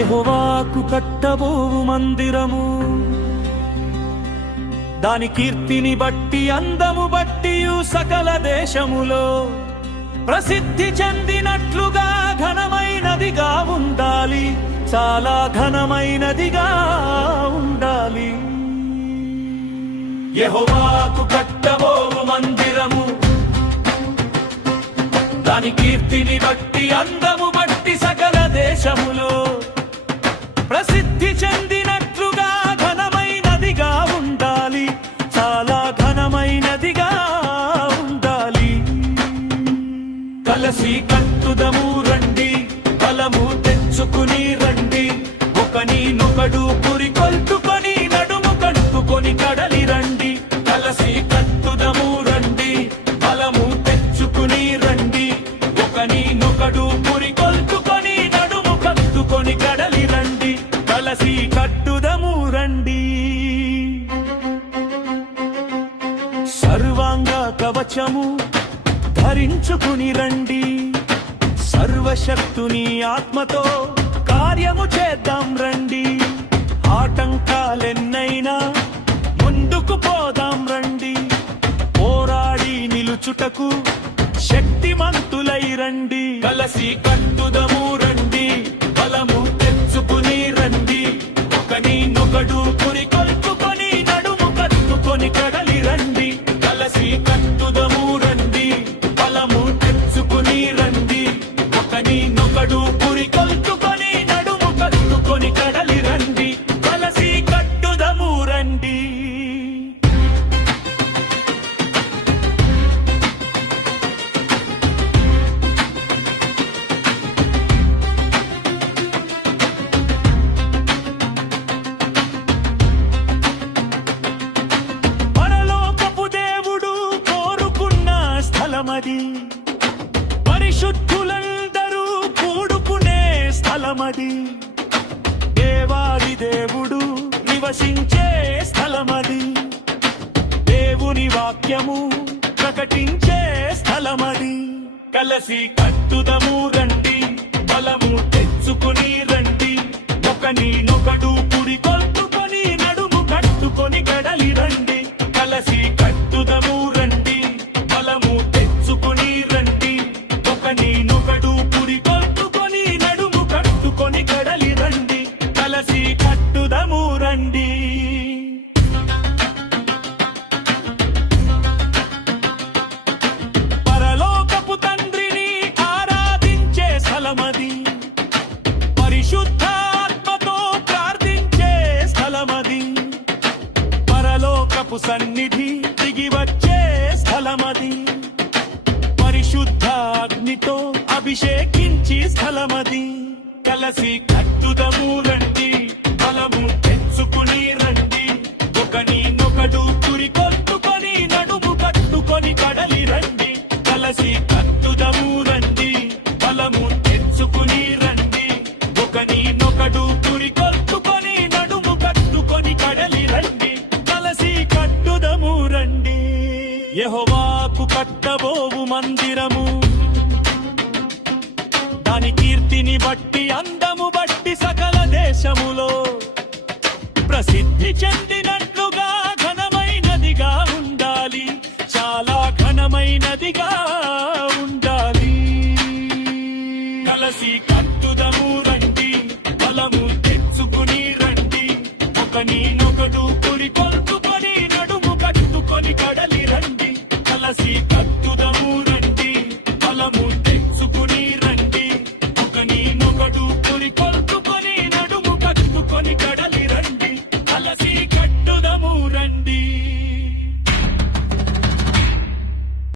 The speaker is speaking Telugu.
యెహోవాకు కట్టబోవు మందిరము. దాని కీర్తిని బట్టి అందము బట్టి సకల దేశములో. ప్రసిద్ధి చెందినట్లుగా ఘనమైనదిగా ఉండాలి. చాలా ఘనమైనదిగా ఉండాలి. యెహోవాకు కట్టబోవు మందిరము. దాని కీర్తిని బట్టి అందము బట్టి సకల దేశములో. ప్రసిద్ధి చెందినట్లుగా ఘనమైనదిగా ఉండాలి. చాలా ఘనమైనదిగా ఉండాలి. కలసి కట్టుదము రండి బలము తెచ్చుకుని రండి. ఒకనినొకడు పురి కొల్తుకొని నడుము కట్టుకొని కడలి రండి. కలసి కట్టుదము రండి. సర్వాంగ కవచము ధరించుకుని రండి. సర్వశక్తుని ఆత్మతో కార్యము చేద్దాం రండి. ఆటంకాలెన్నైనా ముందుకు పోదాం రండి. పోరాడి నిలుచుటకు శక్తిమంతులై రండి. కలసి కట్టుదము రండి. బలము ఒకని స్థలమది పరిశుద్ధులందరూ కూడుకునే స్థలమది. దేవాది దేవుడు నివసించే స్థలమది. దేవుని వాక్యము ప్రకటించే స్థలమది. కలసి కట్టుదము రండి బలము తెచ్చుకుని రండి. ఒకని నొకడు నడుము కట్టుకొని రండి. కలసి కట్టుదము రండి. పరలోకపు తండ్రిని ఆరాధించే స్థలమది. పరిశుద్ధాత్మతో ప్రార్థించే స్థలమది. పరలోకపు సన్నిధి దిగి వచ్చే కలసి కట్టుదము రండి బలము తెచ్చుకుని రండి. ఒకని నొకడు కురి కొట్టుకొని నడుము కట్టుకొని కడలి రండి. కలసి కట్టుదము రండి బలము తెచ్చుకుని రండి. ఒకని నొకడు కురి కొట్టుకొని నడుము కట్టుకొని కడలి రండి. కలసి కట్టుదము రండి. యహోవాకు కట్టబోవు మందిరము. దాని కీర్తిని బట్టి అంత ప్రసిద్ధి చెందినట్లుగా ఘనమైనదిగా ఉండాలి. చాలా ఘనమైనదిగా ఉండాలి. కలసి కట్టుదము రండి బలము తెచ్చుకుని రండి. ఒక నీనొకడు పురి కొల్పుకొని నడుము కట్టుకొని కడలి రండి. కలసి